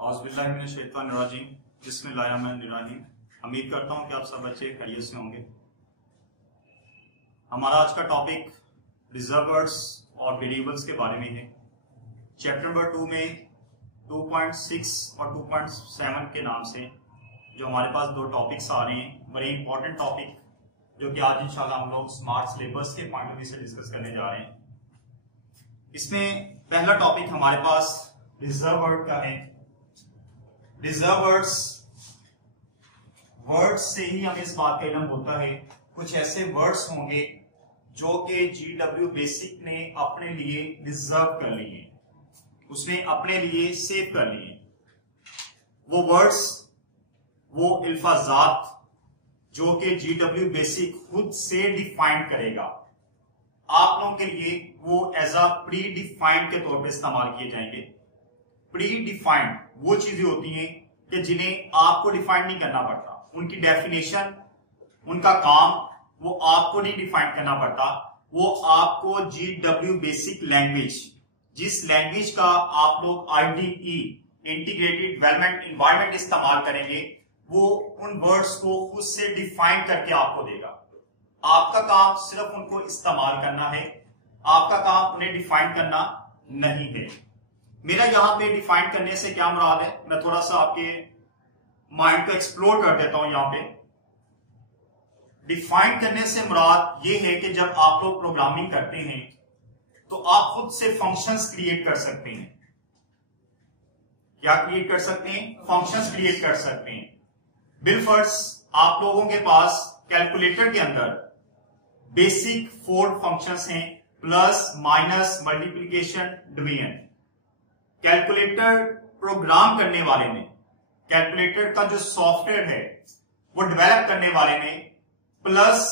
औज़ुबिल्लाहिमिनश्शैतानिर्रजीम बिस्मिल्लाहिर्रहमानिर्रहीम। उम्मीद करता हूँ कि आप सब बच्चे खैरियत से होंगे। हमारा आज का टॉपिक रिजर्वर्स और वेरिएबल्स के बारे में है। चैप्टर नंबर 2 में 2.6 और 2.7 के नाम से जो हमारे पास दो टॉपिक्स आ रहे हैं, बड़े इंपॉर्टेंट टॉपिक, जो कि आज इंशाल्लाह हम लोग स्मार्ट सिलेबस के पॉइंट ऑफ व्यू से डिस्कस करने जा रहे हैं। इसमें पहला टॉपिक हमारे पास रिजर्व वर्ड का है। रिजर्व वर्ड्स से ही हमें इस बात का इल्म होता है, कुछ ऐसे वर्ड्स होंगे जो कि GW बेसिक ने अपने लिए रिजर्व कर लिए, उसने अपने लिए सेव कर लिए। वो वर्ड्स, वो अल्फाजात जो कि GW बेसिक खुद से डिफाइन करेगा, आप लोगों के लिए वो एज अ प्री डिफाइंड के तौर पे इस्तेमाल किए जाएंगे। प्री डिफाइंड वो चीजें होती हैं कि जिन्हें आपको डिफाइन नहीं करना पड़ता, उनकी डेफिनेशन, उनका काम वो आपको नहीं डिफाइन करना पड़ता, वो आपको GW बेसिक लैंग्वेज, जिस लैंग्वेज का आप लोग IDE इंटीग्रेटेड डेवलपमेंट एनवायरनमेंट इस्तेमाल करेंगे, वो उन वर्ड्स को खुद से डिफाइन करके आपको देगा। आपका काम सिर्फ उनको इस्तेमाल करना है, आपका काम उन्हें डिफाइन करना नहीं है। मेरा यहां पे डिफाइन करने से क्या मुराद है, मैं थोड़ा सा आपके माइंड को एक्सप्लोर कर देता हूं। यहां पे डिफाइन करने से मुराद ये है कि जब आप लोग प्रोग्रामिंग करते हैं तो आप खुद से फंक्शंस क्रिएट कर सकते हैं। क्या क्रिएट कर सकते हैं? फंक्शंस क्रिएट कर सकते हैं। बिलफर्ज आप लोगों के पास कैलकुलेटर के अंदर बेसिक 4 फंक्शंस हैं, plus, minus, multiplication, division. Calculator program करने वाले ने, कैलकुलेटर का जो सॉफ्टवेयर है वो डेवलप करने वाले ने प्लस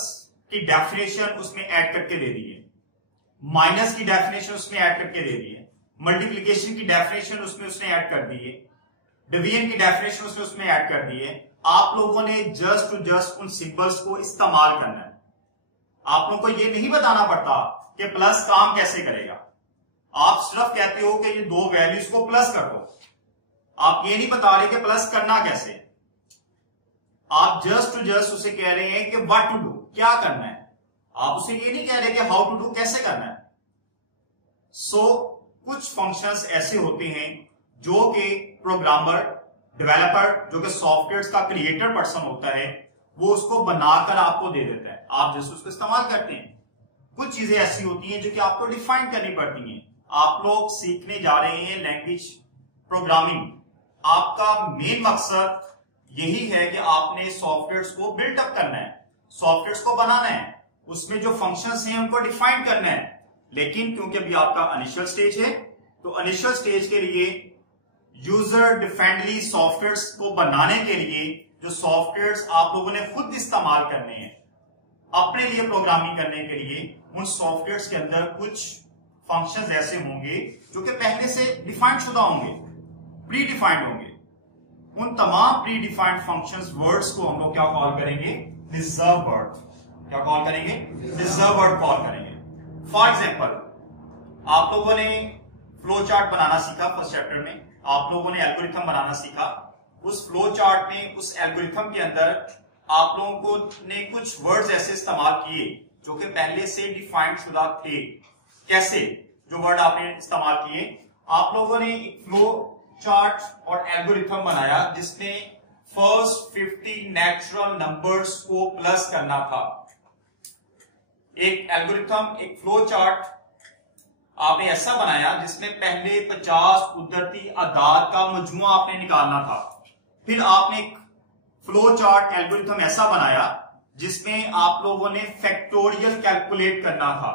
की डेफिनेशन उसमें ऐड करके दे दी है, माइनस की डेफिनेशन उसमें ऐड करके दे दी है, मल्टीप्लिकेशन की डेफिनेशन उसमें उसने ऐड कर दी है, डिवीजन की डेफिनेशन उसमें ऐड कर दी है। आप लोगों ने जस्ट उन सिंबल्स को इस्तेमाल करना है। आप लोगों को ये नहीं बताना पड़ता कि प्लस काम कैसे करेगा। आप सिर्फ कहते हो कि ये दो वैल्यूज को प्लस कर दो, आप ये नहीं बता रहे कि प्लस करना कैसे। आप जस्ट उसे कह रहे हैं कि व्हाट टू डू, क्या करना है। आप उसे ये नहीं कह रहे कि हाउ टू डू, कैसे करना है। कुछ फंक्शंस ऐसे होते हैं जो कि प्रोग्रामर, डेवलपर, जो कि सॉफ्टवेयर का क्रिएटर पर्सन होता है, वो उसको बनाकर आपको दे देता है, आप जैसे उसको इस्तेमाल करते हैं। कुछ चीजें ऐसी होती हैं जो कि आपको डिफाइन करनी पड़ती हैं। आप लोग सीखने जा रहे हैं लैंग्वेज प्रोग्रामिंग, आपका मेन मकसद यही है कि आपने सॉफ्टवेयर्स को बिल्टअप करना है, सॉफ्टवेयर्स को बनाना है, उसमें जो फंक्शंस हैं उनको डिफाइन करना है। लेकिन क्योंकि अभी आपका इनिशियल स्टेज है, तो इनिशियल स्टेज के लिए यूजर डिफेंडली सॉफ्टवेयर्स को बनाने के लिए जो सॉफ्टवेयर्स आप लोगों ने खुद इस्तेमाल करने हैं अपने लिए प्रोग्रामिंग करने के लिए, उन सॉफ्टवेयर्स के अंदर कुछ फंक्शंस ऐसे होंगे जो कि पहले से डिफाइंड शुदा होंगे, प्री डिफाइंड होंगे। उन तमाम प्री डिफाइंड फंक्शंस, वर्ड्स को हम लोग क्या कॉल करेंगे? Reserve word. क्या कॉल करेंगे? रिजर्व वर्ड कॉल करेंगे। फॉर एग्जाम्पल, आप लोगों ने फ्लो चार्ट बनाना सीखा फर्स्ट चैप्टर में, आप लोगों ने एल्गोरिथम बनाना सीखा। उस फ्लो चार्ट में, उस एल्गोरिथम के अंदर आप लोगों को ने कुछ वर्ड्स ऐसे इस्तेमाल किए जो कि पहले से डिफाइंड शुदा थे। कैसे? जो वर्ड आपने इस्तेमाल किए, आप लोगों ने एक फ्लो चार्ट और एल्गोरिथम बनाया जिसमें फर्स्ट 50 नेचुरल नंबर्स को प्लस करना था। एक एल्गोरिथम, एक फ्लो चार्ट आपने ऐसा बनाया जिसमें पहले 50 कुदरती अदाद का मजमुआ आपने निकालना था। फिर आपने एक फ्लो चार्ट एल्गोरिथम ऐसा बनाया जिसमें आप लोगों ने फैक्टोरियल कैलकुलेट करना था।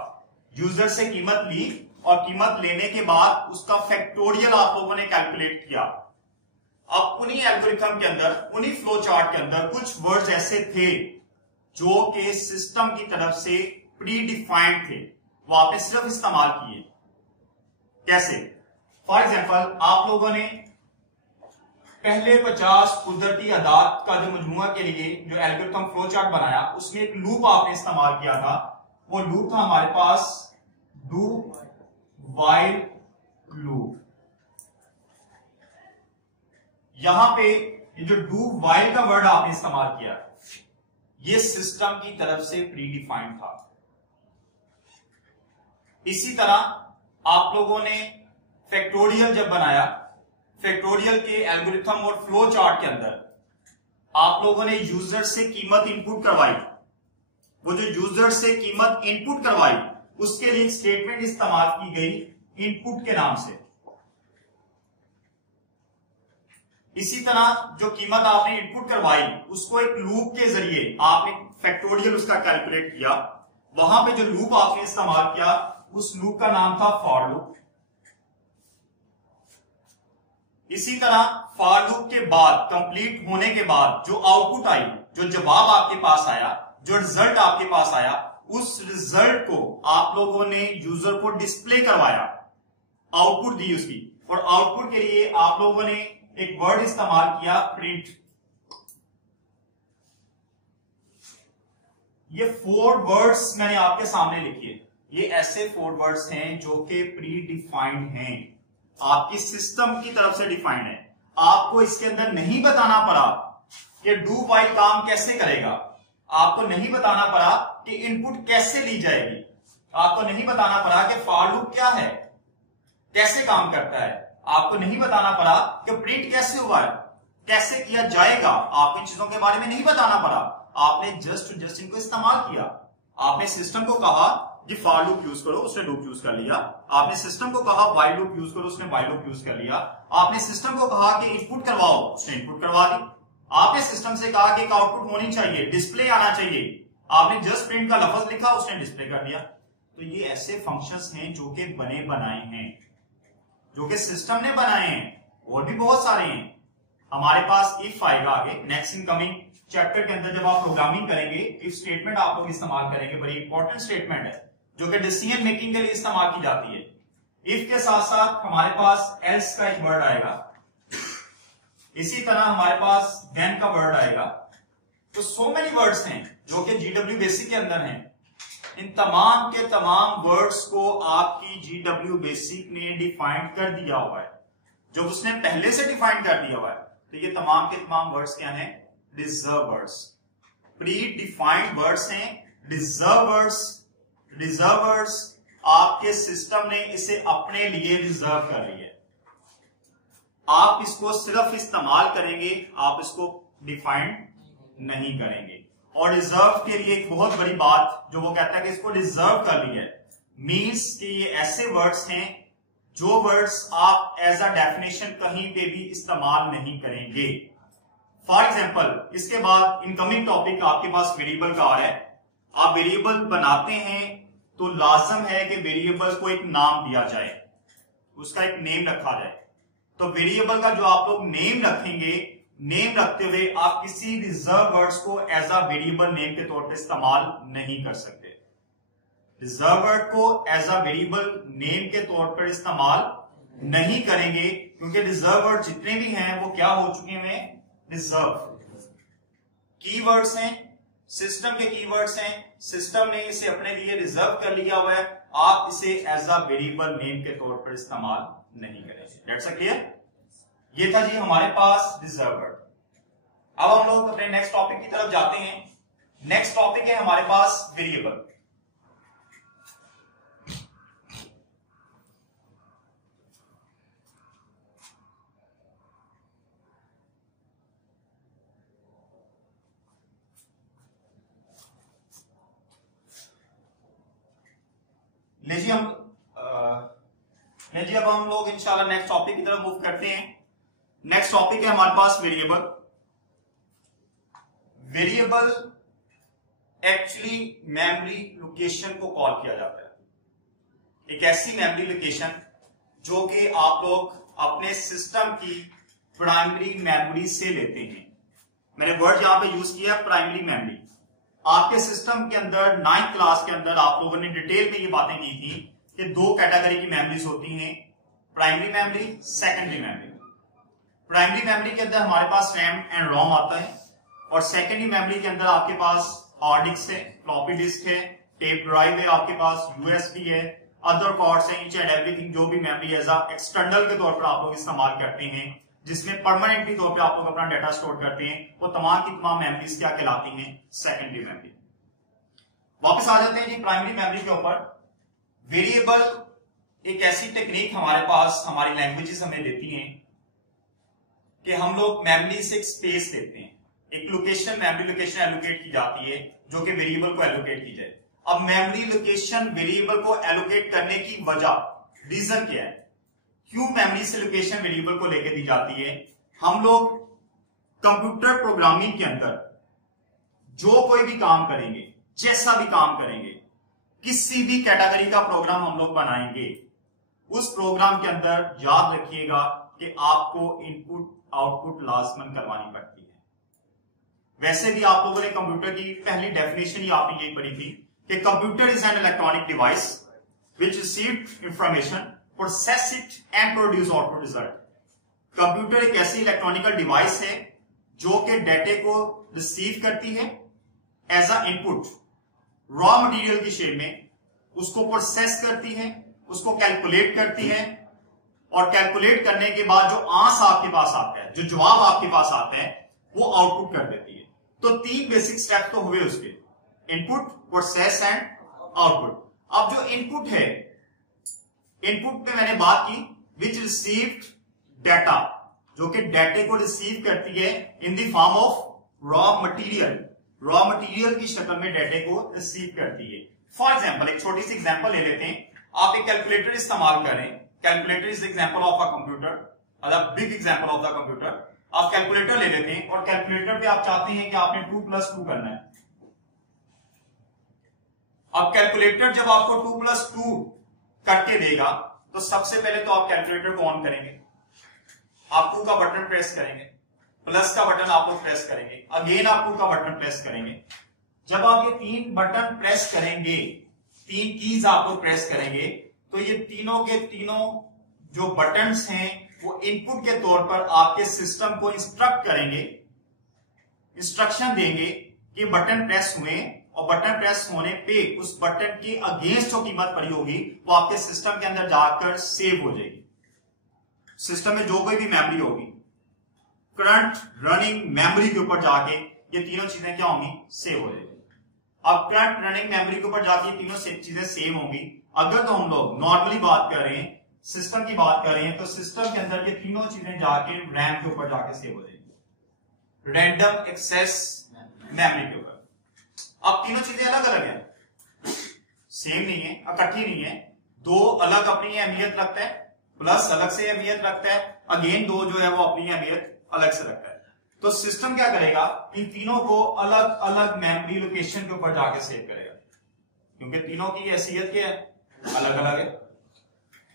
यूजर से कीमत ली और कीमत लेने के बाद उसका फैक्टोरियल आप लोगों ने कैलकुलेट किया। अब उन्हीं एल्गोरिथम के अंदर, उन्हीं फ्लो चार्ट के अंदर कुछ वर्ड्स ऐसे थे जो कि सिस्टम की तरफ से प्री डिफाइंड थे, वो आपने सिर्फ इस्तेमाल किए। कैसे? फॉर एग्जाम्पल, आप लोगों ने पहले 50 कुदरती अदाद का जो मजमुआ के लिए जो एल्गोरिथम फ्लो चार्ट बनाया, उसमें एक लूप आपने इस्तेमाल किया था। वो लूप था हमारे पास डू व्हाइल लूप। यहां पे ये जो डू वाइल का वर्ड आपने इस्तेमाल किया, ये सिस्टम की तरफ से प्री डिफाइंड था। इसी तरह आप लोगों ने फैक्टोरियल जब बनाया, फैक्टोरियल के एल्गोरिथम और फ्लो चार्ट के अंदर आप लोगों ने यूजर से कीमत इनपुट करवाई। वो जो यूजर से कीमत इनपुट करवाई उसके लिए स्टेटमेंट इस्तेमाल की गई इनपुट के नाम से। इसी तरह जो कीमत आपने इनपुट करवाई उसको एक लूप के जरिए आपने फैक्टोरियल उसका कैलकुलेट किया। वहां पे जो लूप आपने इस्तेमाल किया उस लूप का नाम था फॉर लूप। इसी तरह फॉर लूप के बाद कंप्लीट होने के बाद जो आउटपुट आई, जो जवाब आपके पास आया, जो रिजल्ट आपके पास आया, उस रिजल्ट को आप लोगों ने यूजर को डिस्प्ले करवाया, आउटपुट दी उसकी। और आउटपुट के लिए आप लोगों ने एक वर्ड इस्तेमाल किया प्रिंट। ये 4 वर्ड्स मैंने आपके सामने लिखे, ये ऐसे 4 वर्ड्स हैं जो कि प्री डिफाइंड हैं, आपकी सिस्टम की तरफ से डिफाइंड है। आपको इसके अंदर नहीं बताना पड़ा कि डू वाइल काम कैसे करेगा, आपको नहीं बताना पड़ा कि इनपुट कैसे ली जाएगी, आपको नहीं बताना पड़ा कि फॉर लूप क्या है, कैसे काम करता है, आपको नहीं बताना पड़ा कि प्रिंट कैसे हुआ है, कैसे किया जाएगा, आपको इन चीजों के बारे में नहीं बताना पड़ा। आपने जस्ट इनको इस्तेमाल किया। आपने सिस्टम को कहा कि फॉर लूप यूज करो, उसने लूप यूज कर लिया। आपने सिस्टम को कहा व्हाइल लूप यूज करो, उसने व्हाइल लूप यूज कर लिया। आपने सिस्टम को कहा कि इनपुट करवाओ, उसने इनपुट करवा दी। आपने सिस्टम से कहा कि एक आउटपुट होनी चाहिए, डिस्प्ले आना चाहिए, आपने जस्ट प्रिंट का लफ्ज लिखा, उसने डिस्प्ले कर दिया। तो ये ऐसे फंक्शंस हैं जो कि बने बनाए हैं, जो कि सिस्टम ने बनाए हैं। और भी बहुत सारे हैं। हमारे पास इफ आएगा आगे नेक्स्ट इनकमिंग चैप्टर के अंदर, जब आप प्रोग्रामिंग करेंगे इफ स्टेटमेंट आप लोग इस्तेमाल करेंगे। बड़ी इंपॉर्टेंट स्टेटमेंट है जो कि डिसीजन मेकिंग के लिए इस्तेमाल की जाती है। इफ के साथ साथ हमारे पास एल्स का एक वर्ड आएगा, इसी तरह हमारे पास देन का वर्ड आएगा। तो सो मेनी वर्ड्स हैं जो कि जीडब्ल्यू बेसिक के अंदर हैं। इन तमाम के तमाम वर्ड्स को आपकी जीडब्ल्यू बेसिक ने डिफाइन कर दिया हुआ है। जब उसने पहले से डिफाइन कर दिया हुआ है तो ये तमाम के तमाम वर्ड्स क्या हैं? Reserve words, pre defined words हैं, रिजर्व वर्ड्स। रिजर्व वर्ड्स आपके सिस्टम ने इसे अपने लिए रिजर्व कर ली है। आप इसको सिर्फ इस्तेमाल करेंगे, आप इसको डिफाइन नहीं करेंगे। और रिजर्व के लिए एक बहुत बड़ी बात जो वो कहता है कि इसको रिजर्व कर लिया है, मीन्स कि ये ऐसे वर्ड्स हैं जो वर्ड्स आप एज अ डेफिनेशन कहीं पे भी इस्तेमाल नहीं करेंगे। फॉर एग्जाम्पल इसके बाद इनकमिंग टॉपिक आपके पास वेरिएबल का आ रहा है। आप वेरिएबल बनाते हैं तो लाजम है कि वेरिएबल को एक नाम दिया जाए, उसका एक नेम रखा जाए। तो वेरिएबल का जो आप लोग नेम रखेंगे, नेम रखते हुए आप किसी रिजर्व वर्ड्स को एज अ वेरिएबल नेम के तौर पे इस्तेमाल नहीं कर सकते। रिजर्व वर्ड को एज अ वेरिएबल नेम के तौर पर इस्तेमाल नहीं करेंगे, क्योंकि रिजर्व वर्ड जितने भी हैं वो क्या हो चुके हैं? रिजर्व। कीवर्ड्स हैं, सिस्टम के कीवर्ड्स हैं, सिस्टम ने इसे अपने लिए रिजर्व कर लिया हुआ है। आप इसे एज अ वेरिएबल नेम के तौर पर इस्तेमाल नहीं करेंगे। That's clear? ये था जी हमारे पास रिजर्व वर्ड। अब हम लोग अपने नेक्स्ट टॉपिक की तरफ जाते हैं। नेक्स्ट टॉपिक है हमारे पास वेरिएबल। जी अब हम लोग इंशाल्लाह नेक्स्ट टॉपिक की तरफ मूव करते हैं। नेक्स्ट टॉपिक है हमारे पास variable. Variable actually memory location को कॉल किया जाता है। एक ऐसी मेमोरी लोकेशन जो कि आप लोग अपने सिस्टम की प्राइमरी मेमोरी से लेते हैं। मैंने वर्ड यहां पे यूज किया प्राइमरी मेमोरी। आपके सिस्टम के अंदर 9th क्लास के अंदर आप लोगों ने डिटेल में ये बातें की थी कि 2 कैटेगरी की मेमोरीज होती हैं, primary memory, secondary memory. Primary memory के अंदर हमारे पास रैम एंड रोम आता है, और सेकेंडरी मेमोरी के अंदर आपके पास हार्ड डिस्क है, फ्लॉपी डिस्क है, टेप ड्राइव है, आपके पास यूएसबी है, अदर कॉर्ड्स हैं, ईच एंड एवरीथिंग जो भी मेमोरी एज अ एक्सटर्नल के तौर पर आप लोग इस्तेमाल करते हैं, जिसमें परमानेंटली तौर पे आप लोग अपना डाटा स्टोर करते हैं, वो तमाम की तमाम मेमोरीज क्या कहलाती हैं? Secondary memory. वापस आ जाते हैं जी प्राइमरी मेमोरी के ऊपर। वेरिएबल एक ऐसी टेक्निक हमारे पास, हमारी लैंग्वेजेस हमें देती हैं कि हम लोग मेमोरी से एक स्पेस देते हैं, एक लोकेशन, मेमोरी लोकेशन एलोकेट की जाती है जो कि वेरिएबल को एलोकेट की जाए। अब मेमोरी लोकेशन वेरिएबल को एलोकेट करने की वजह, रीजन क्या है, क्यों मेमोरी से लोकेशन वेरिएबल को लेकर दी जाती है? हम लोग कंप्यूटर प्रोग्रामिंग के अंदर जो कोई भी काम करेंगे, जैसा भी काम करेंगे, किसी भी कैटेगरी का प्रोग्राम हम लोग बनाएंगे, उस प्रोग्राम के अंदर याद रखिएगा कि आपको इनपुट आउटपुट लाजमन करवानी पड़ती है। वैसे भी आप लोगों ने कंप्यूटर की पहली डेफिनेशन ही आपने यही पढ़ी थी कि computer is an electronic device which received information, process it and produce output result. Computer एक ऐसी इलेक्ट्रॉनिकल डिवाइस है जो कि डेटे को रिसीव करती है as a input, raw material की शेप में, उसको प्रोसेस करती है, उसको कैलकुलेट करती है, और कैलकुलेट करने के बाद जो आंसर आपके पास आता है, जो जवाब आपके पास आता है, वो आउटपुट कर देती है। तो तीन बेसिक स्टेप तो हुए उसके, इनपुट, प्रोसेस एंड आउटपुट। अब जो इनपुट है, इनपुट में मैंने बात की विच रिसीव्ड डाटा, जो कि डाटे को रिसीव करती है in the form of raw material, raw material की शक्ल में डाटे को रिसीव करती है। फॉर एग्जाम्पल, एक छोटी सी एग्जाम्पल ले लेते हैं। आप एक कैलकुलेटर इस्तेमाल करें, calculator is example of a computer, मतलब big example of the computer. आप कैलकुलेटर ले लेते हैं और कैलकुलेटर पे आप चाहते हैं कि आपने 2 + 2 करना है। अब कैलकुलेटर जब आपको 2 + 2 करके देगा तो सबसे पहले तो आप कैलकुलेटर को ऑन करेंगे, आप 2 का बटन प्रेस करेंगे, प्लस का बटन आप लोग प्रेस करेंगे, अगेन आप 2 का बटन प्रेस करेंगे। जब आप ये 3 बटन प्रेस करेंगे, 3 कीज आप लोग प्रेस करेंगे, तो ये तीनों के तीनों जो बटन्स हैं वो इनपुट के तौर पर आपके सिस्टम को इंस्ट्रक्ट करेंगे, इंस्ट्रक्शन देंगे कि बटन प्रेस हुए, और बटन प्रेस होने पे उस बटन के अगेंस्ट जो कीमत पड़ी होगी वो आपके सिस्टम के अंदर जाकर सेव हो जाएगी। सिस्टम में जो कोई भी मेमोरी होगी, करंट रनिंग मेमोरी के ऊपर जाके ये तीनों चीजें क्या होंगी? सेव हो जाएगी। अब करंट रनिंग मेमोरी के ऊपर जाके ये तीनों चीजें सेव होंगी। अगर तो हम लोग नॉर्मली बात कर रहे हैं, सिस्टम की बात कर रहे हैं, तो सिस्टम के अंदर ये तीनों चीजें जाके रैम के ऊपर जाके सेव हो जाएगी, रैंडम एक्सेस मेमोरी के ऊपर। अब तीनों चीजें अलग अलग है, सेम नहीं है, इकट्ठी नहीं है। दो अलग अपनी अहमियत रखता है, प्लस अलग से अहमियत रखता है, अगेन दो जो है वो अपनी अहमियत अलग से रखता है। तो सिस्टम क्या करेगा? इन तीनों को अलग अलग मेमोरी लोकेशन के ऊपर जाके सेव करेगा, क्योंकि तीनों की हैसियत क्या है? अलग अलग है।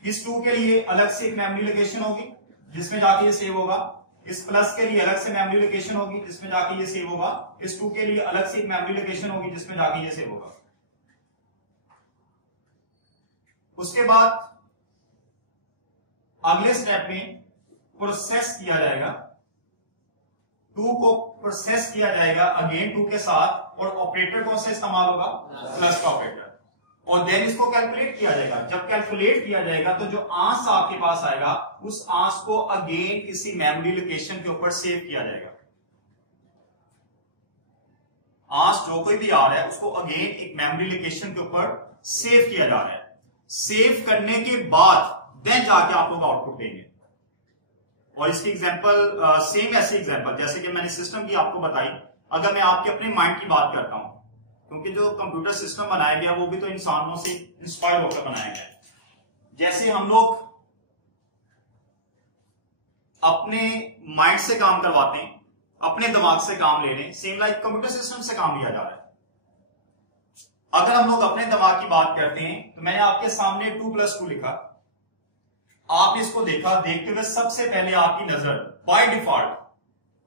इस 2 के लिए अलग से एक मेमोरी लोकेशन होगी जिसमें जाके ये सेव होगा, इस प्लस के लिए अलग से मेमोरी लोकेशन होगी जिसमें जाके ये सेव होगा, इस 2 के लिए अलग से एक मेमोरी लोकेशन होगी जिसमें जाके ये सेव होगा। उसके बाद अगले स्टेप में प्रोसेस किया जाएगा, 2 को प्रोसेस किया जाएगा अगेन 2 के साथ, और ऑपरेटर कौन सा इस्तेमाल होगा? प्लस का ऑपरेटर। और देन इसको कैलकुलेट किया जाएगा। जब कैलकुलेट किया जाएगा तो जो आंसर आपके पास आएगा उस आंसर को अगेन किसी मेमोरी लोकेशन के ऊपर सेव किया जाएगा। आंसर जो कोई भी आ रहा है उसको अगेन एक मेमोरी लोकेशन के ऊपर सेव किया जा रहा है। सेव करने के बाद देन जाके आप लोग आउटपुट देंगे। और इसकी एग्जांपल सेम ऐसी एग्जांपल जैसे कि मैंने सिस्टम की आपको बताई, अगर मैं आपके अपने माइंड की बात करता हूं, क्योंकि जो कंप्यूटर सिस्टम बनाया गया वो भी तो इंसानों से इंस्पायर होकर बनाया गया है। जैसे हम लोग अपने माइंड से काम करवाते हैं, अपने दिमाग से काम ले रहे हैं, सेम लाइक कंप्यूटर सिस्टम से काम लिया जा रहा है। अगर हम लोग अपने दिमाग की बात करते हैं तो मैंने आपके सामने 2 + 2 लिखा, आपने इसको देखा, देखते हुए सबसे पहले आपकी नजर बाय डिफॉल्ट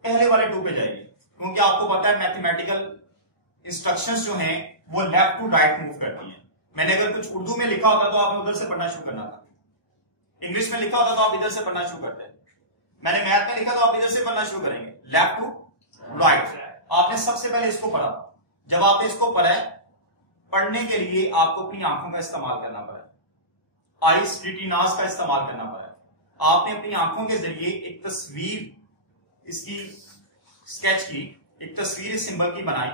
पहले वाले 2 पे जाएगी, क्योंकि आपको पता है मैथमेटिकल इंस्ट्रक्शंस जो हैं वो लेफ्ट टू राइट मूव करती हैं। मैंने अगर कुछ उर्दू में लिखा होता तो आपने उधर से पढ़ना शुरू करना था, इंग्लिश में लिखा होता तो आप इधर से पढ़ना शुरू करते हैं, मैंने मैथ में लिखा तो आप इधर से पढ़ना शुरू करेंगे, लेफ्ट टू राइट। आपने सबसे पहले इसको पढ़ा। जब आपने इसको पढ़ा, पढ़ने के लिए आपको अपनी आंखों का इस्तेमाल करना पड़ा, आइस रिटिनास का इस्तेमाल करना पड़ा। आपने अपनी आंखों के जरिए एक तस्वीर इसकी स्केच की, एक तस्वीर इस सिंबल की बनाई,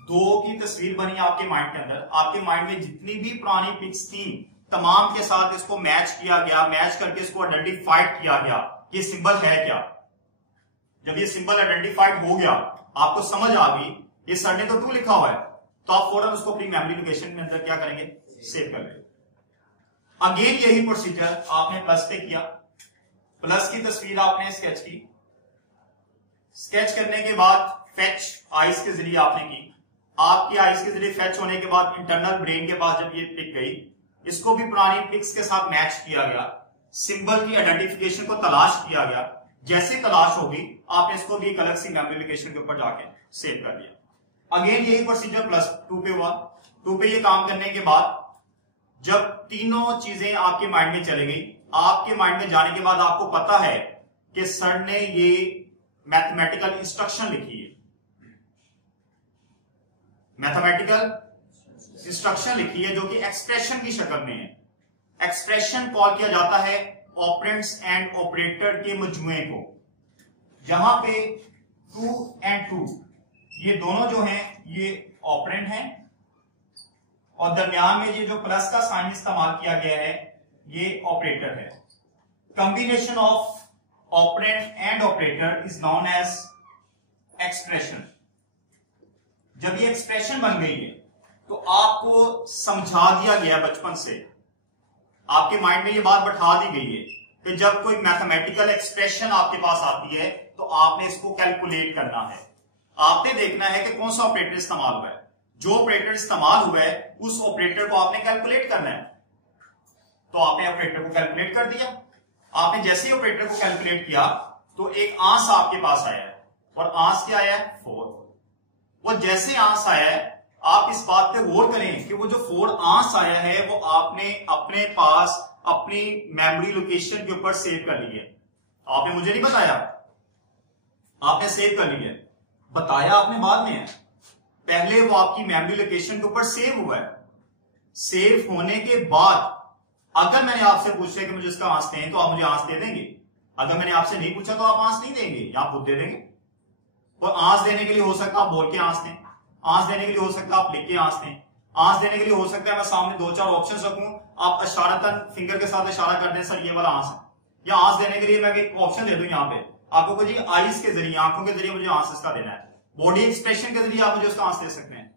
दो की तस्वीर बनी आपके माइंड के अंदर। आपके माइंड में जितनी भी पुरानी पिक्स थी तमाम के साथ इसको मैच किया गया, मैच करके इसको आइडेंटिफाइड किया गया ये सिंबल है क्या। जब ये सिंबल आइडेंटिफाइड हो गया, आपको समझ आ गई ये सर ने तो 2 लिखा हुआ है, तो आप फौरन उसको अपनी मेमोरी लोकेशन में अंदर क्या करेंगे, सेव कर लेंगे। अगेन यही प्रोसीजर आपने प्लस पे किया, प्लस की तस्वीर आपने स्केच की, स्केच करने के बाद फेच आइस के जरिए आपने की। आपकी आइस के जरिए फेच होने के बाद इंटरनल ब्रेन के पास जब ये पिक गई, इसको भी पुरानी पिक्स के साथ मैच किया गया, सिंबल की आइडेंटिफिकेशन को तलाश किया गया। जैसे तलाश होगी आपने इसको भी एक अलग सी मेमोरी लोकेशन के ऊपर जाके सेव कर दिया। अगेन यही प्रोसीजर प्लस 2 पे हुआ। 2 पे ये काम करने के बाद जब तीनों चीजें आपके माइंड में चली गई, आपके माइंड में जाने के बाद आपको पता है कि सर ने ये मैथमेटिकल इंस्ट्रक्शन लिखी है, मैथमेटिकल इंस्ट्रक्शन लिखी है जो कि एक्सप्रेशन की शक्ल में है। एक्सप्रेशन कॉल किया जाता है ऑपरेंड्स एंड ऑपरेटर के मजमुए को, जहां पे 2 and 2 ये दोनों जो हैं ये ऑपरेंड हैं और दरमियान में ये जो प्लस का साइन इस्तेमाल किया गया है ये ऑपरेटर है। Combination of operand and operator is known as expression. जब ये एक्सप्रेशन बन गई है तो आपको समझा दिया गया बचपन से, आपके माइंड में ये बात बैठा दी गई है कि जब कोई मैथमेटिकल एक्सप्रेशन आपके पास आती है तो आपने इसको कैलकुलेट करना है। आपने देखना है कि कौन सा ऑपरेटर इस्तेमाल हुआ है, जो ऑपरेटर इस्तेमाल हुआ है उस ऑपरेटर को आपने कैलकुलेट करना है। तो आपने ऑपरेटर को कैलकुलेट कर दिया। आपने जैसे ही ऑपरेटर को कैलकुलेट किया तो एक आंस आपके पास आया है, और आंस क्या आया है, 4। वो जैसे आंस आया है आप इस बात पे गौर करें कि वो जो 4 आंस आया है वो आपने अपने पास अपनी मेमोरी लोकेशन के ऊपर सेव कर ली है। आपने मुझे नहीं बताया, आपने सेव कर ली है, बताया आपने बाद में है, पहले वो आपकी मेमोरी लोकेशन के ऊपर सेव हुआ है। सेव होने के बाद अगर मैंने आपसे पूछा कि मुझे इसका आंस दें तो आप मुझे आंस दे देंगे। अगर मैंने आपसे नहीं पूछा तो आप आंस नहीं देंगे या आप खुद दे देंगे। और आंस देने के लिए हो सकता है आप बोल के आंस दें, आंस देने के लिए हो सकता है आप लिख के आंस दें, आंस देने के लिए हो सकता है मैं सामने 2-4 ऑप्शन रखूं, आप इशारतन फिंगर के साथ इशारा कर दें सर ये वाला आंस है, या आंस देने के लिए मैं एक ऑप्शन दे दूं यहाँ पे आपको को जी आईज के जरिए, आंखों के जरिए मुझे आंस इसका देना है, बॉडी एक्सप्रेशन के जरिए आप मुझे उसका आंस दे सकते हैं।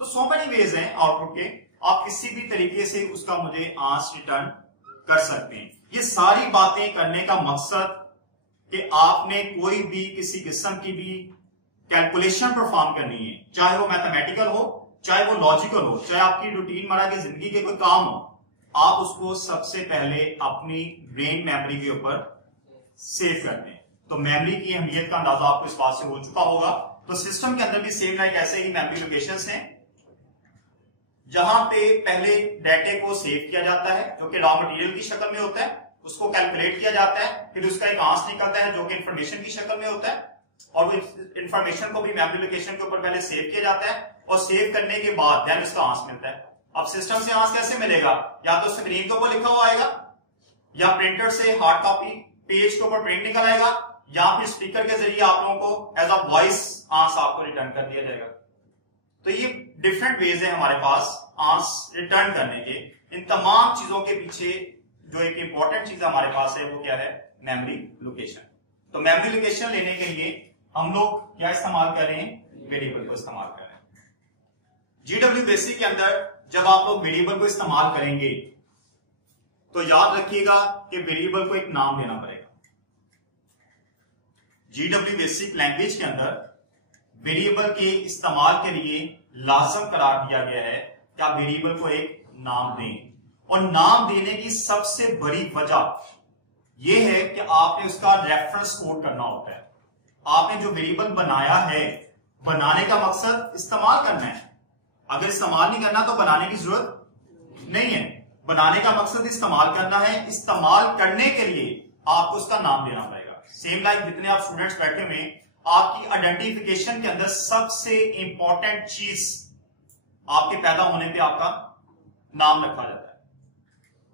तो सो मेनी वेज हैं आउटपुट के, आप किसी भी तरीके से उसका मुझे आंस रिटर्न कर सकते हैं। ये सारी बातें करने का मकसद कि आपने कोई भी किसी किस्म की भी कैलकुलेशन परफॉर्म करनी है, चाहे वो मैथमेटिकल हो, चाहे वो लॉजिकल हो, चाहे आपकी रूटीन मरा की जिंदगी के कोई काम हो, आप उसको सबसे पहले अपनी ब्रेन मेमोरी के ऊपर सेव करते हैं। तो मेमोरी की अहमियत का अंदाजा आपको इस बात से हो चुका होगा। तो सिस्टम के अंदर भी सेम लाइक ऐसे ही मेमोरी लोकेशंस हैं जहां पे पहले डाटे को सेव किया जाता है जो कि रॉ मटेरियल की शक्ल में होता है, उसको कैलकुलेट किया जाता है, फिर उसका एक आंस निकलता है जो कि इंफॉर्मेशन की शक्ल में होता है, और वो इंफॉर्मेशन को भी मेमोरी लोकेशन के ऊपर पहले सेव किया जाता है, और सेव करने के बाद देन उसका आंस मिलता है। अब सिस्टम से आंस कैसे मिलेगा, या तो स्क्रीन के ऊपर लिखा हुआ आएगा, या प्रिंटर से हार्ड कॉपी पेज के ऊपर प्रिंट निकल आएगा, या फिर स्पीकर के जरिए आप लोगों को एज अ वॉइस आंस आपको रिटर्न कर दिया जाएगा। तो ये डिफरेंट वेज है हमारे पास आंस रिटर्न करने के। इन तमाम चीजों के पीछे जो एक इंपॉर्टेंट चीज हमारे पास है वो क्या है, मेमोरी लोकेशन। तो मेमोरी लोकेशन लेने के लिए हम लोग क्या इस्तेमाल कर रहे हैं, वेरिएबल को इस्तेमाल कर रहे हैं। जीडब्ल्यू बेसिक के अंदर जब आप लोग वेरिएबल को इस्तेमाल करेंगे तो याद रखिएगा कि वेरिएबल को एक नाम देना पड़ेगा। जीडब्ल्यू बेसिक लैंग्वेज के अंदर वेरिएबल के इस्तेमाल के लिए लाजम करार दिया गया है कि आप वेरिएबल को एक नाम दें, और नाम देने की सबसे बड़ी वजह यह है कि आपने उसका रेफरेंस कोड करना होता है। आपने जो वेरिएबल बनाया है, बनाने का मकसद इस्तेमाल करना है। अगर इस्तेमाल नहीं करना तो बनाने की जरूरत नहीं है। बनाने का मकसद इस्तेमाल करना है, इस्तेमाल करने के लिए आपको उसका नाम देना पड़ेगा। सेम लाइक जितने आप स्टूडेंट्स बैठे हुए, आपकी आइडेंटिफिकेशन के अंदर सबसे इंपॉर्टेंट चीज आपके पैदा होने पे आपका नाम रखा जाता है।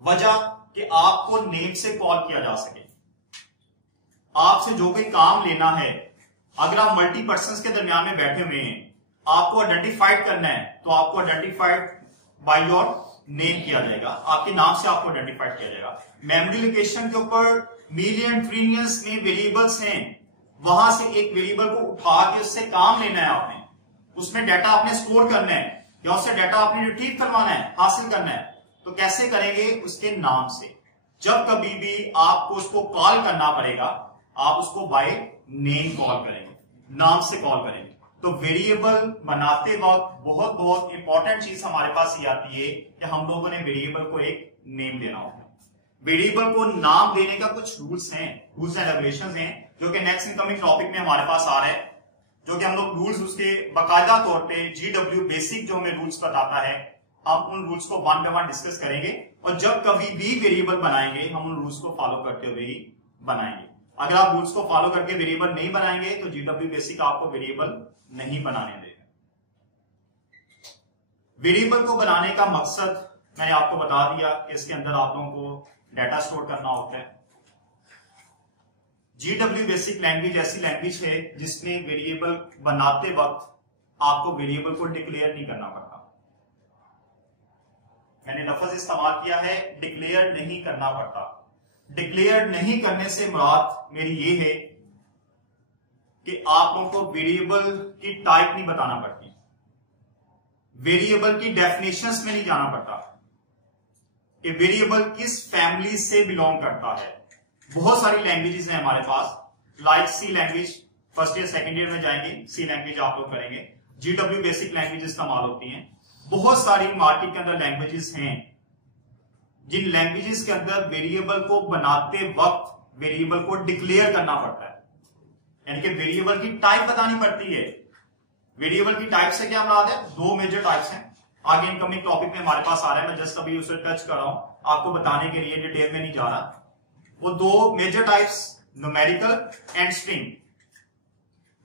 वजह कि आपको नेम से कॉल किया जा सके। आपसे जो कोई काम लेना है, अगर आप मल्टी पर्सन के दरमियान में बैठे हुए हैं, आपको आइडेंटिफाइड करना है, तो आपको आइडेंटिफाइड बाय योर नेम किया जाएगा, आपके नाम से आपको आइडेंटिफाइड किया जाएगा। मेमोरी लोकेशन के ऊपर मिलियन ट्रिलियंस में वेरिएबल्स हैं, वहां से एक वेरिएबल को उठा के उससे काम लेना है आपने, उसमें डाटा आपने स्टोर करना है या उससे डाटा आपने रिट्रीव करवाना है, हासिल करना है। तो कैसे करेंगे? उसके नाम से। जब कभी भी आपको उसको कॉल करना पड़ेगा, आप उसको बाय नेम कॉल करेंगे, नाम से कॉल करेंगे। तो वेरिएबल बनाते वक्त बहुत बहुत इंपॉर्टेंट चीज हमारे पास ये आती है कि हम लोगों ने वेरिएबल को एक नेम देना होता है। वेरिएबल को नाम देने का कुछ रूल्स हैं, रूल्स एंड रेगुलेशंस हैं, जो कि नेक्स्ट इनकमिंग टॉपिक में हमारे पास आ रहा है, जो कि हम लोग रूल्स उसके बाकायदा तौर पे GW बेसिक जो हमें रूल्स बताता है, हम उन रूल्स को वन बाय वन डिस्कस करेंगे। और जब कभी भी वेरिएबल बनाएंगे, हम उन रूल्स को फॉलो करते हुए ही बनाएंगे। अगर आप रूल्स को फॉलो करके वेरिएबल नहीं बनाएंगे तो GW बेसिक आपको वेरिएबल नहीं बनाने देगा। वेरिएबल को बनाने का मकसद मैंने आपको बता दिया कि इसके अंदर आप लोगों को डाटा स्टोर करना होता है। GW बेसिक लैंग्वेज ऐसी लैंग्वेज है जिसमें वेरिएबल बनाते वक्त आपको वेरिएबल को डिक्लेयर नहीं करना पड़ता। मैंने लफ्ज इस्तेमाल किया है, डिक्लेयर नहीं करना पड़ता। डिक्लेयर नहीं करने से मुराद मेरी ये है कि आप लोगों को वेरिएबल की टाइप नहीं बताना पड़ती, वेरिएबल की डेफिनेशंस में नहीं जाना पड़ता कि वेरिएबल किस फैमिली से बिलोंग करता है। बहुत सारी लैंग्वेजेस हैं हमारे पास, like C language, first year second year में जाएंगे सी लैंग्वेज आप लोग करेंगे, GW बेसिक लैंग्वेज इस्तेमाल होती हैं। बहुत सारी मार्केट के अंदर लैंग्वेजेस हैं जिन लैंग्वेजेस के अंदर वेरिएबल को बनाते वक्त वेरिएबल को डिक्लेयर करना पड़ता है, यानी कि वेरिएबल की टाइप बतानी पड़ती है। वेरिएबल की टाइप से क्या मुराद है? दो मेजर टाइप्स हैं, आगे इनकमिंग टॉपिक में हमारे पास आ रहा है, मैं जस्ट अभी उसे टच कर रहा हूं आपको बताने के लिए, डिटेल में नहीं जा रहा। वो दो major types, numerical and string.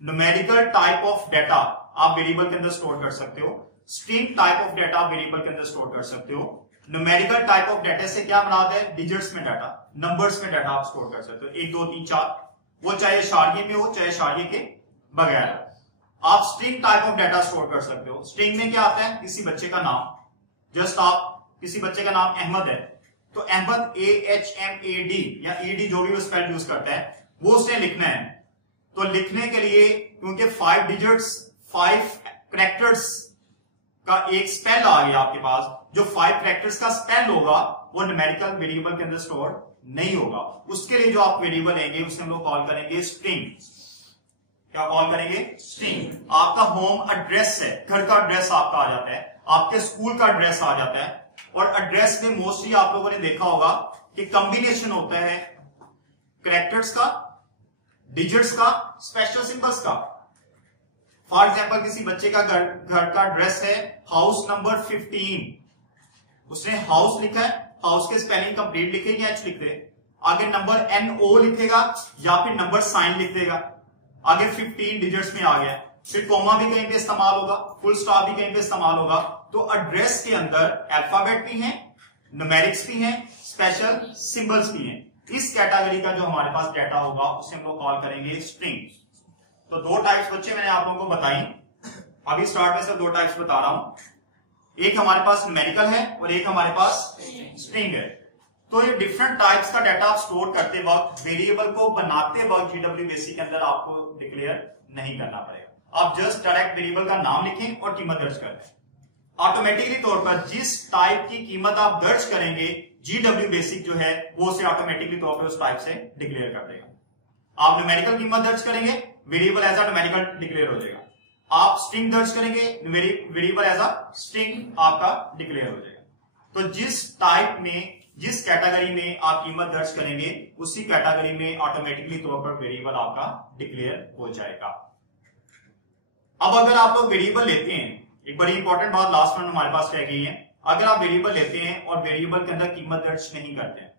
Numerical type of data आप वेरिएबल के अंदर स्टोर कर सकते हो, स्ट्रिंग टाइप ऑफ डाटा आप वेरिएबल के अंदर स्टोर कर सकते हो। न्यूमेरिकल टाइप ऑफ डाटा से क्या मुराद है? डिजिट्स में डाटा, नंबर्स में डाटा आप स्टोर कर सकते हो, 1 2 3 4, वो चाहे इशारिये में हो चाहे इशारिये के बगैर। आप string type of data store कर सकते हो। स्ट्रिंग में क्या आता है? किसी बच्चे का नाम, जस्ट आप किसी बच्चे का नाम अहमद है तो अहमद AHMAD या ED जो भी वो स्पेल यूज करता है वो उसने लिखना है। तो लिखने के लिए क्योंकि 5 डिजिट्स 5 कैरेक्टर्स का एक स्पेल आ गया आपके पास, जो 5 कैरेक्टर्स का स्पेल होगा वो न्यूमेरिकल वेरिएबल के अंदर स्टोर नहीं होगा। उसके लिए जो आप वेरिएबल लेंगे उसे हम लोग कॉल करेंगे स्ट्रिंग। क्या कॉल करेंगे? स्ट्रिंग। आपका होम एड्रेस है, घर का एड्रेस आपका आ जाता है, आपके स्कूल का एड्रेस आ जाता है। और एड्रेस में मोस्टली आप लोगों ने देखा होगा कि कॉम्बिनेशन होता है कैरेक्टर्स का, डिजिट्स का, स्पेशल सिंबल्स का। फॉर एग्जाम्पल किसी बच्चे का घर का एड्रेस है हाउस नंबर 15, उसने हाउस लिखा है, हाउस के स्पेलिंग कंप्लीट लिखे या एच लिख दे, आगे नंबर NO लिखेगा या फिर नंबर साइन लिख देगा, आगे 15 डिजिट्स में आ गया। फिर कोमा भी कहीं पे इस्तेमाल होगा, फुल स्टॉप भी कहीं पे इस्तेमाल होगा। तो एड्रेस के अंदर अल्फाबेट भी हैं, न्यूमेरिक्स भी हैं, स्पेशल सिंबल्स भी हैं। इस कैटेगरी का जो हमारे पास डाटा होगा उसे हम लोग कॉल करेंगे स्ट्रिंग। तो दो टाइप्स बच्चे मैंने आप लोगों को बताई, अभी स्टार्ट में सिर्फ दो टाइप्स बता रहा हूं। एक हमारे पास न्यूमेरिकल है और एक हमारे पास स्ट्रिंग है। तो ये डिफरेंट टाइप्स का डाटा आप स्टोर करते वक्त, वेरिएबल को बनाते वक्त GW बेसिक के अंदर आपको डिक्लेयर नहीं करना पड़ेगा। आप जस्ट डायरेक्ट वेरिएबल का नाम लिखें और कीमत दर्ज करें। ऑटोमेटिकली तौर पर जिस टाइप की कीमत आप दर्ज करेंगे GW बेसिक जो है वो उसे ऑटोमेटिकली तौर पर उस टाइप से डिक्लेयर कर देगा। आप न्यूमेरिकल कीमत दर्ज करेंगे, variable as a numerical declare हो जाएगा। आप स्ट्रिंग दर्ज करेंगे, वेरिएबल एज अ स्ट्रिंग आपका डिक्लेयर हो जाएगा। तो जिस टाइप में, जिस कैटेगरी में आप कीमत दर्ज करेंगे उसी कैटेगरी में ऑटोमेटिकली तौर पर वेरिएबल आपका डिक्लेयर हो जाएगा। अब अगर आप लोग वेरिएबल लेते हैं, एक बड़ी इंपॉर्टेंट बात लास्ट में हमारे पास रह गई है, अगर आप वेरिएबल लेते हैं और वेरिएबल के अंदर कीमत दर्ज नहीं करते हैं,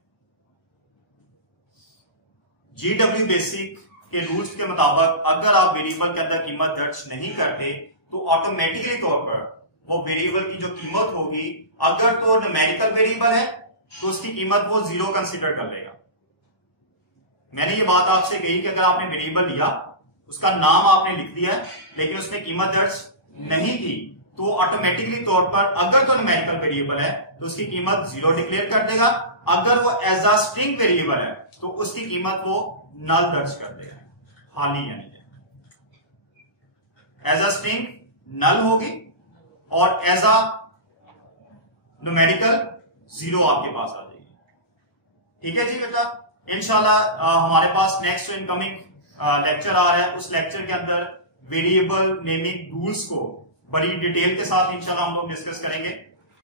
GW बेसिक के रूल्स के मुताबिक अगर आप वेरिएबल के अंदर कीमत दर्ज नहीं करते तो ऑटोमेटिकली तौर पर वो वेरिएबल की जो कीमत होगी, अगर तो न्यूमेरिकल वेरिएबल है तो उसकी कीमत वो 0 कंसीडर कर लेगा। मैंने ये बात आपसे कही कि अगर आपने वेरिएबल लिया, उसका नाम आपने लिख दिया है, लेकिन उसने कीमत दर्ज नहीं की, तो ऑटोमेटिकली तौर पर अगर तो न्यूमेरिकल वेरिएबल है तो उसकी कीमत 0 डिक्लेयर कर देगा। अगर वो एज अ स्ट्रिंग वेरिएबल है तो उसकी कीमत वो नल दर्ज कर देगा, खाली यानी एज अ स्ट्रिंग नल होगी और एज अ न्यूमेरिकल 0 आपके पास आ जाएगी। ठीक है जी बेटा, इंशाल्लाह हमारे पास नेक्स्ट इनकमिंग लेक्चर आ रहा है, उस लेक्चर के अंदर वेरिएबल नेमिंग रूल्स को बड़ी डिटेल के साथ इंशाल्लाह हम लोग डिस्कस करेंगे।